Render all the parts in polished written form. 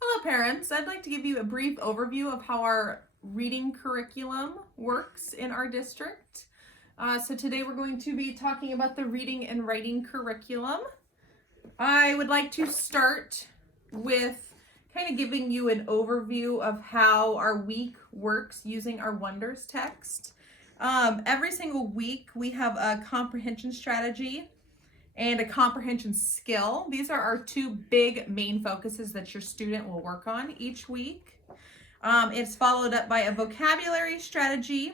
Hello, parents. I'd like to give you a brief overview of how our reading curriculum works in our district. So today we're going to be talking about the reading and writing curriculum. I would like to start with kind of giving you an overview of how our week works using our Wonders text. Every single week we have a comprehension strategy and a comprehension skill. These are our two big main focuses that your student will work on each week. It's followed up by a vocabulary strategy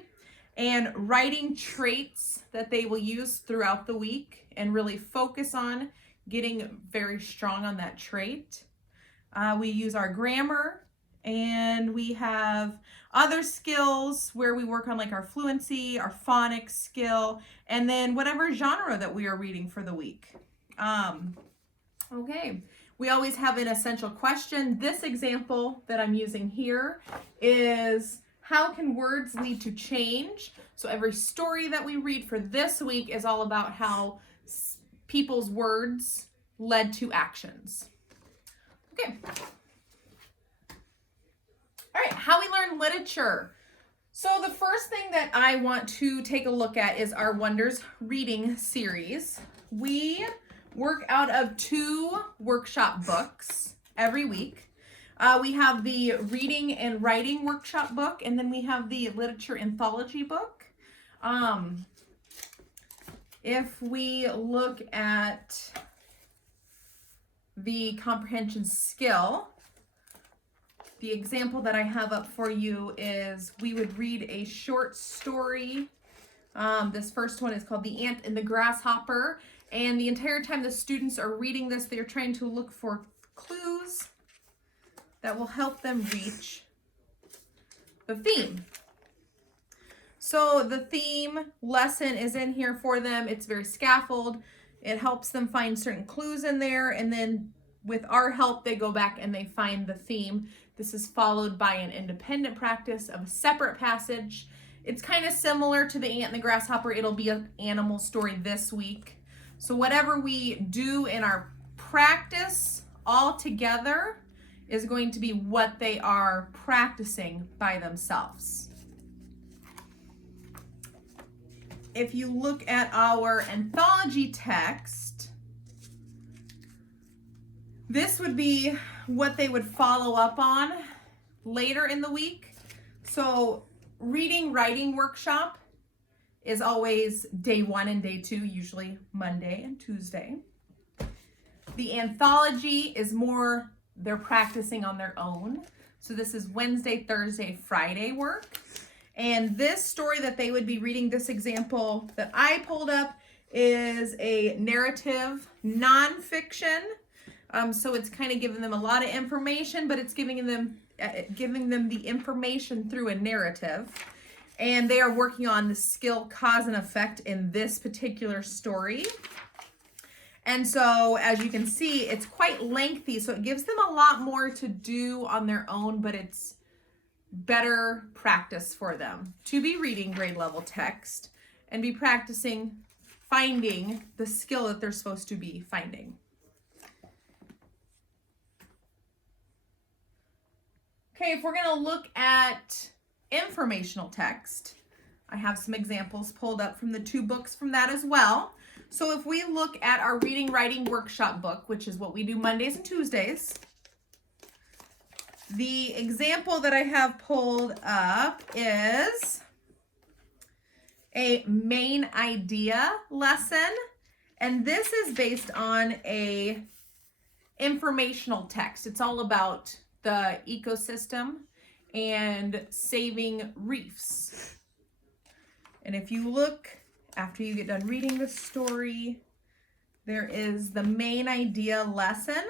and writing traits that they will use throughout the week and really focus on getting very strong on that trait. We use our grammar, and we have other skills where we work on like our fluency, our phonics skill, and then whatever genre that we are reading for the week. Okay, we always have an essential question. This example that I'm using here is how can words lead to change? So every story that we read for this week is all about how people's words led to actions. Okay. All right, how we learn literature. So the first thing that I want to take a look at is our Wonders reading series. We work out of 2 workshop books every week. We have the reading and writing workshop book, and then we have the literature anthology book. If we look at the comprehension skill, the example that I have up for you is we would read a short story. This first one is called The Ant and the Grasshopper. And the entire time the students are reading this, they're trying to look for clues that will help them reach the theme. So the theme lesson is in here for them. It's very scaffold. It helps them find certain clues in there. And then with our help, they go back and they find the theme. This is followed by an independent practice of a separate passage. It's kind of similar to The Ant and the Grasshopper. It'll be an animal story this week. So whatever we do in our practice all together is going to be what they are practicing by themselves. If you look at our anthology text, this would be what they would follow up on later in the week. So reading, writing workshop is always day 1 and day 2, usually Monday and Tuesday. The anthology is more they're practicing on their own. So this is Wednesday, Thursday, Friday work. And this story that they would be reading, this example that I pulled up, is a narrative nonfiction. So it's kind of giving them a lot of information, but it's giving them the information through a narrative. And they are working on the skill cause and effect in this particular story. And so as you can see, it's quite lengthy, so it gives them a lot more to do on their own, but it's better practice for them to be reading grade level text and be practicing finding the skill that they're supposed to be finding. Okay, if we're going to look at informational text, I have some examples pulled up from the 2 books from that as well. So if we look at our reading, writing workshop book, which is what we do Mondays and Tuesdays, the example that I have pulled up is a main idea lesson. And this is based on a informational text. It's all about the ecosystem and saving reefs. And if you look after you get done reading the story, there is the main idea lesson.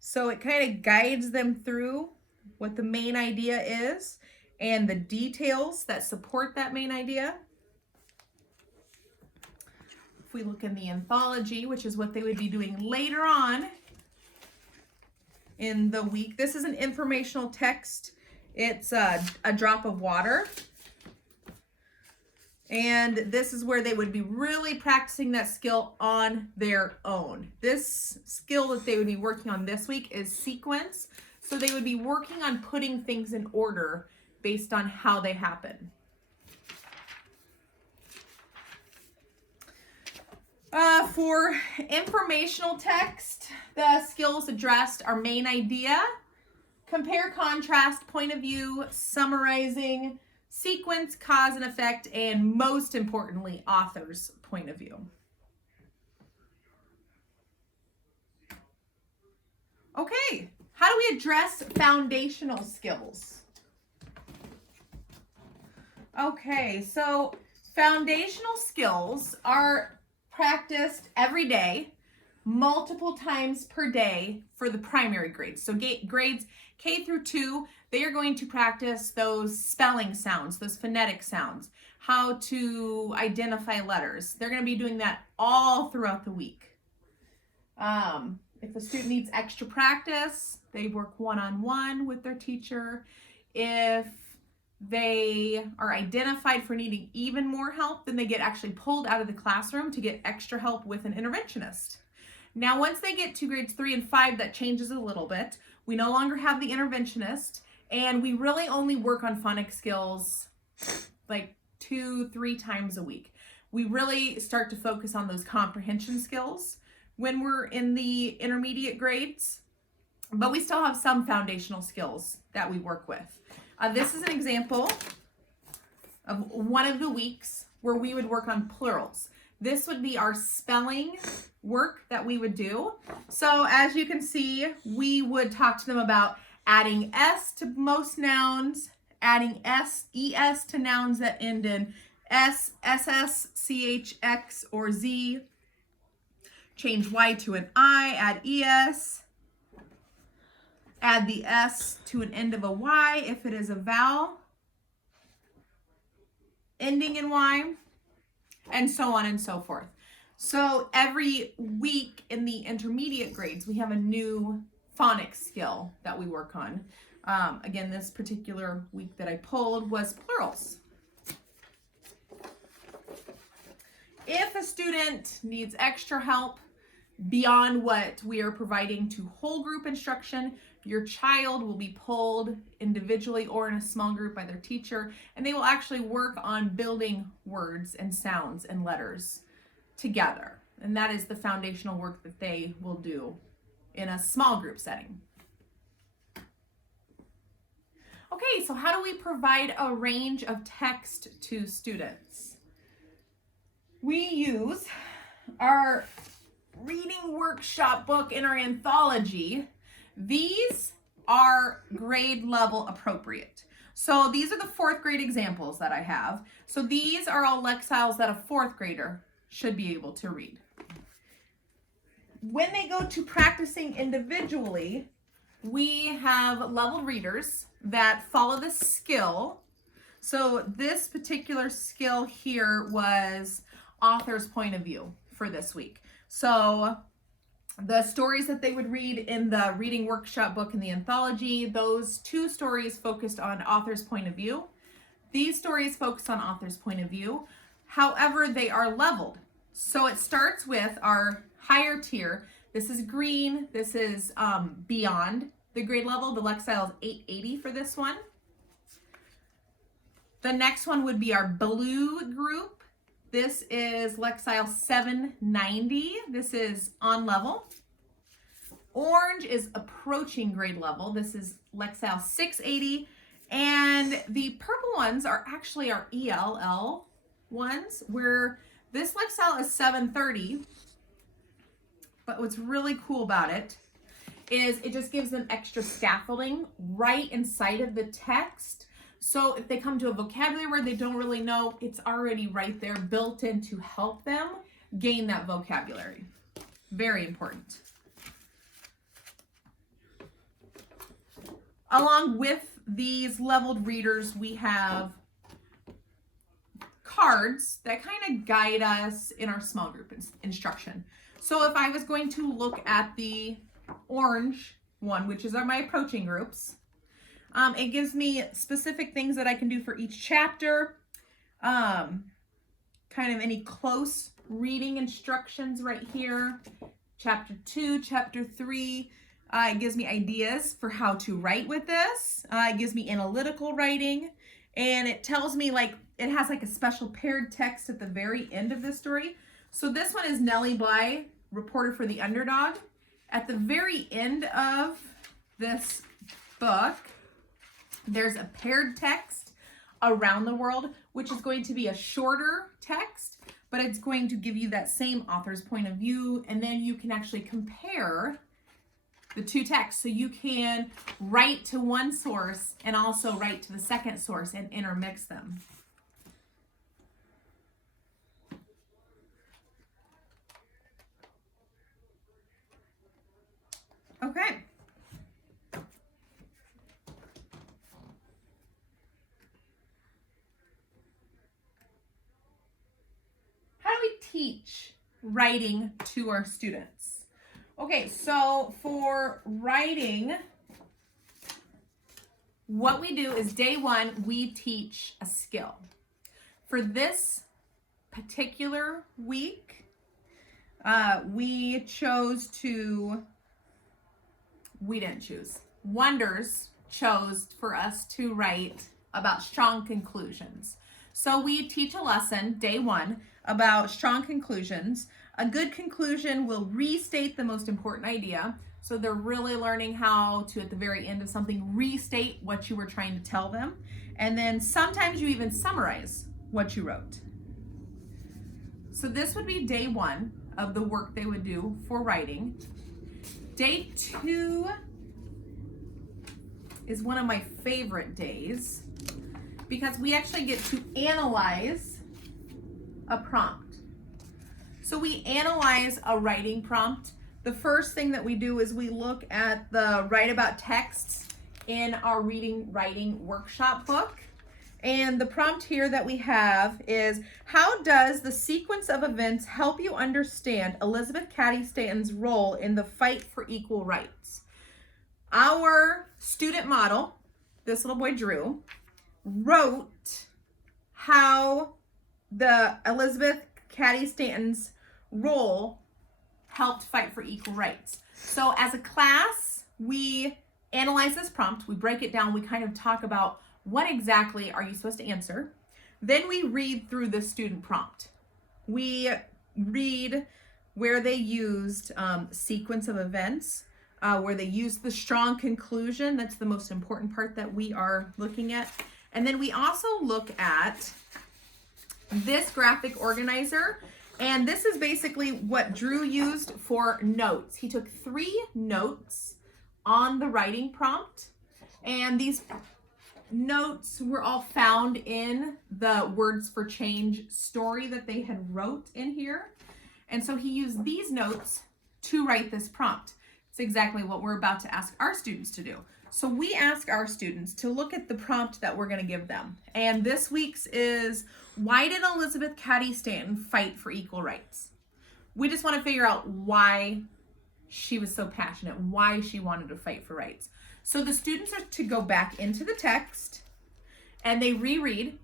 So it kind of guides them through what the main idea is and the details that support that main idea. If we look in the anthology, which is what they would be doing later on in the week, this is an informational text. It's a drop of water. And this is where they would be really practicing that skill on their own. This skill that they would be working on this week is sequence. So they would be working on putting things in order based on how they happen. For informational text, the skills addressed are main idea, compare, contrast, point of view, summarizing, sequence, cause and effect, and most importantly, author's point of view. Okay, how do we address foundational skills? Okay, so foundational skills are practiced every day, multiple times per day for the primary grades. So grades K through 2, they are going to practice those spelling sounds, those phonetic sounds, how to identify letters. They're going to be doing that all throughout the week. If a student needs extra practice, they work one-on-one with their teacher. If they are identified for needing even more help, then they get actually pulled out of the classroom to get extra help with an interventionist. Now, once they get to grades 3 and 5, that changes a little bit. We no longer have the interventionist, and we really only work on phonics skills like 2-3 times a week. We really start to focus on those comprehension skills when we're in the intermediate grades, but we still have some foundational skills that we work with. This is an example of one of the weeks where we would work on plurals. This would be our spelling work that we would do. So as you can see, we would talk to them about adding S to most nouns, adding ES to nouns that end in S, SS, CH, X, or Z. Change Y to an I, add ES. Add the S to an end of a Y if it is a vowel ending in Y, and so on and so forth. So every week in the intermediate grades, we have a new phonics skill that we work on. Again, this particular week that I pulled was plurals. If a student needs extra help beyond what we are providing to whole group instruction, your child will be pulled individually or in a small group by their teacher, and they will actually work on building words and sounds and letters together. And that is the foundational work that they will do in a small group setting. Okay, so how do we provide a range of text to students? We use our reading workshop book in our anthology. These are grade level appropriate. So these are the 4th grade examples that I have. So these are all lexiles that a 4th grader should be able to read. When they go to practicing individually, we have leveled readers that follow the skill. So this particular skill here was author's point of view for this week. So the stories that they would read in the reading workshop book in the anthology, those 2 stories focused on author's point of view. These stories focus on author's point of view. However, they are leveled. So it starts with our higher tier. This is green. This is beyond the grade level. The Lexile is 880 for this one. The next one would be our blue group. This is Lexile 790. This is on level. Orange is approaching grade level. This is Lexile 680. And the purple ones are actually our ELL ones, where this Lexile is 730. But what's really cool about it is it just gives them extra scaffolding right inside of the text. So if they come to a vocabulary word they don't really know, it's already right there built in to help them gain that vocabulary. Very important. Along with these leveled readers, we have cards that kind of guide us in our small group instruction. So if I was going to look at the orange one, which is my approaching groups, it gives me specific things that I can do for each chapter. kind of any close reading instructions right here. Chapter 2, Chapter 3. It gives me ideas for how to write with this. It gives me analytical writing. And it tells me like, it has like a special paired text at the very end of this story. So this one is Nellie Bly, reporter for the Underdog. At the very end of this book, there's a paired text around the world, which is going to be a shorter text, but it's going to give you that same author's point of view. And then you can actually compare the two texts. So you can write to one source and also write to the second source and intermix them. Okay. How do we teach writing to our students? Okay, so for writing, what we do is day one, we teach a skill. For this particular week, we didn't choose. Wonders chose for us to write about strong conclusions. So we teach a lesson, day one, about strong conclusions. A good conclusion will restate the most important idea. So they're really learning how to, at the very end of something, restate what you were trying to tell them. And then sometimes you even summarize what you wrote. So this would be day one of the work they would do for writing. Day two is one of my favorite days because we actually get to analyze a prompt. So we analyze a writing prompt. The first thing that we do is we look at the Write About texts in our Reading Writing Workshop book. And the prompt here that we have is, how does the sequence of events help you understand Elizabeth Cady Stanton's role in the fight for equal rights? Our student model, this little boy Drew, wrote how the Elizabeth Cady Stanton's role helped fight for equal rights. So as a class, we analyze this prompt, we break it down, we kind of talk about what exactly are you supposed to answer. Then we read through the student prompt. We read where they used sequence of events, where they used the strong conclusion. That's the most important part that we are looking at. And then we also look at this graphic organizer. And this is basically what Drew used for notes. He took 3 notes on the writing prompt. And these notes were all found in the Words for Change story that they had wrote in here. And so he used these notes to write this prompt. It's exactly what we're about to ask our students to do. So we ask our students to look at the prompt that we're going to give them. And this week's is, why did Elizabeth Cady Stanton fight for equal rights? We just want to figure out why she was so passionate, why she wanted to fight for rights. So the students are to go back into the text and they reread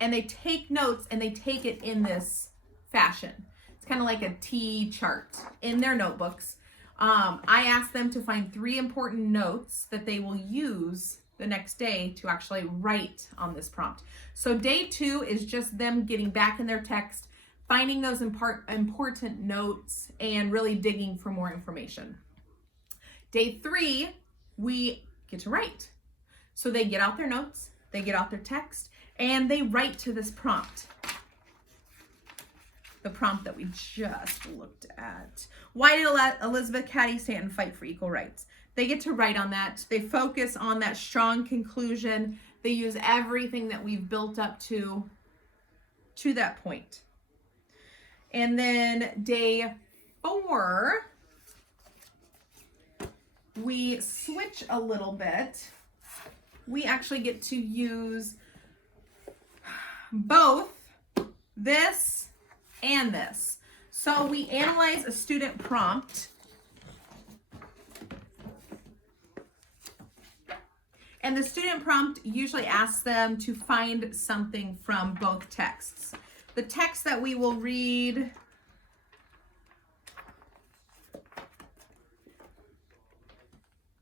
and they take notes and they take it in this fashion. It's kind of like a T chart in their notebooks. I asked them to find 3 important notes that they will use the next day to actually write on this prompt. So day 2 is just them getting back in their text, finding those important notes and really digging for more information. Day 3, we get to write. So they get out their notes, they get out their text, and they write to this prompt. The prompt that we just looked at. Why did Elizabeth Cady Stanton fight for equal rights? They get to write on that. They focus on that strong conclusion. They use everything that we've built up to that point. And then day 4, we switch a little bit. We actually get to use both this and this. So we analyze a student prompt. And the student prompt usually asks them to find something from both texts. The text that we will read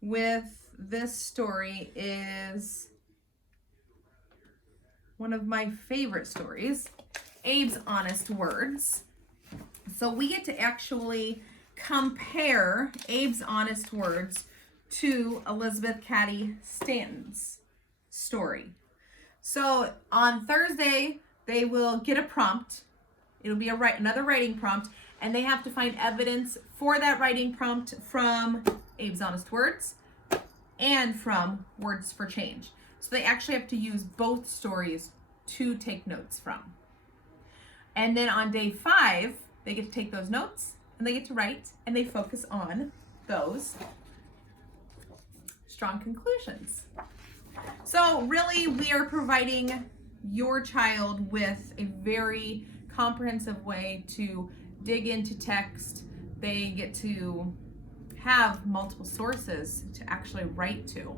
with this story is one of my favorite stories, Abe's Honest Words. So we get to actually compare Abe's Honest Words to Elizabeth Cady Stanton's story. So on Thursday, they will get a prompt. It'll be another writing prompt, and they have to find evidence for that writing prompt from Abe's Honest Words and from Words for Change. So they actually have to use both stories to take notes from. And then on day 5, they get to take those notes and they get to write, and they focus on those strong conclusions. So really, we are providing your child with a very comprehensive way to dig into text. They get to have multiple sources to actually write to.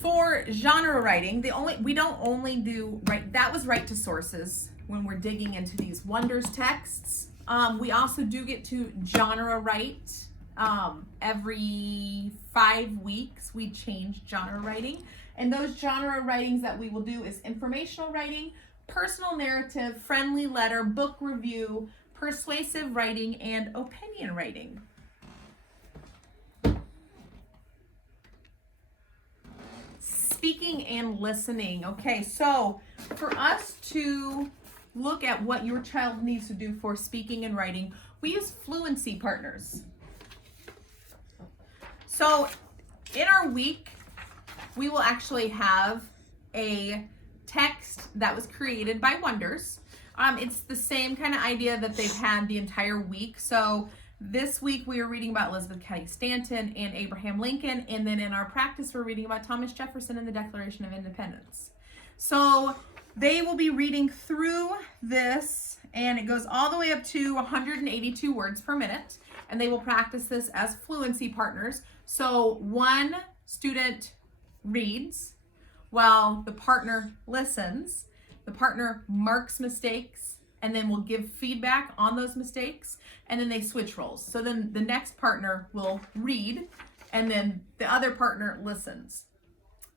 For genre writing, we don't only do that was write to sources when we're digging into these Wonders texts. We also do get to genre write. Every 5 weeks we change genre writing, and those genre writings that we will do is informational writing, personal narrative, friendly letter, book review, persuasive writing, and opinion writing. Speaking and listening. Okay, so for us to look at what your child needs to do for speaking and writing, we use fluency partners. So in our week, we will actually have a text that was created by Wonders. It's the same kind of idea that they've had the entire week. So this week we are reading about Elizabeth Cady Stanton and Abraham Lincoln, and then in our practice we're reading about Thomas Jefferson and the Declaration of Independence. So they will be reading through this, and it goes all the way up to 182 words per minute, and they will practice this as fluency partners. So one student reads while the partner listens. The partner marks mistakes and then will give feedback on those mistakes, and then they switch roles. So then the next partner will read, and then the other partner listens.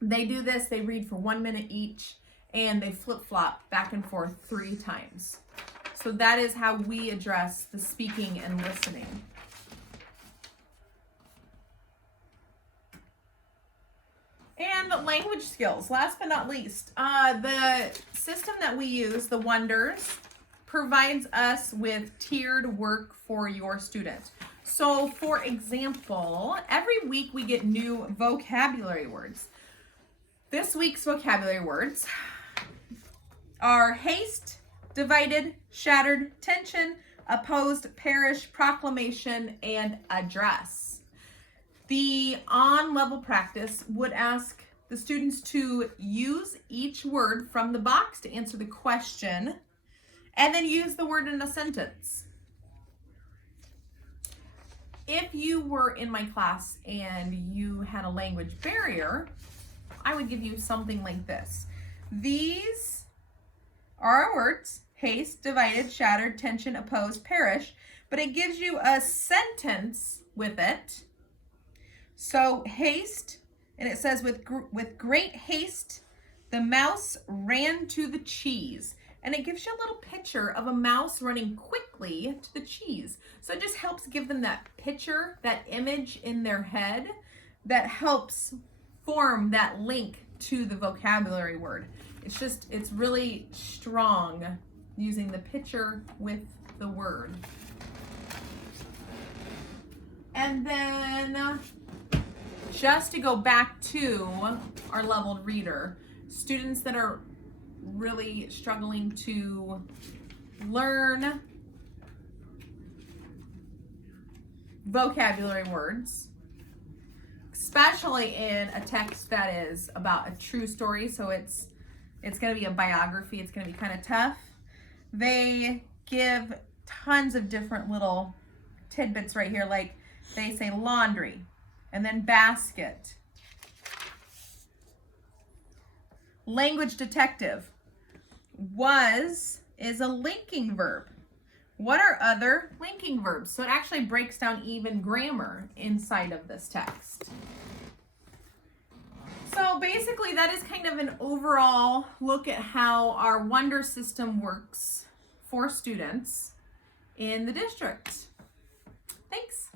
They do this, they read for 1 minute each, and they flip-flop back and forth 3 times. So that is how we address the speaking and listening. And language skills, last but not least. The system that we use, the Wonders, provides us with tiered work for your student. So for example, every week we get new vocabulary words. This week's vocabulary words are haste, divided, shattered, tension, opposed, perish, proclamation, and address. The on-level practice would ask the students to use each word from the box to answer the question, and then use the word in a sentence. If you were in my class and you had a language barrier, I would give you something like this. These are our words: haste, divided, shattered, tension, opposed, perish, but it gives you a sentence with it. So haste, and it says with great haste, the mouse ran to the cheese. And it gives you a little picture of a mouse running quickly to the cheese. So it just helps give them that picture, that image in their head that helps form that link to the vocabulary word. It's really strong using the picture with the word. And then just to go back to our leveled reader, students that are really struggling to learn vocabulary words, especially in a text that is about a true story, so it's going to be a biography, it's going to be kind of tough. They give tons of different little tidbits right here, like they say laundry, and then basket, Language detective. Was is a linking verb. What are other linking verbs? So it actually breaks down even grammar inside of this text. So basically that is kind of an overall look at how our Wonder system works for students in the district. Thanks.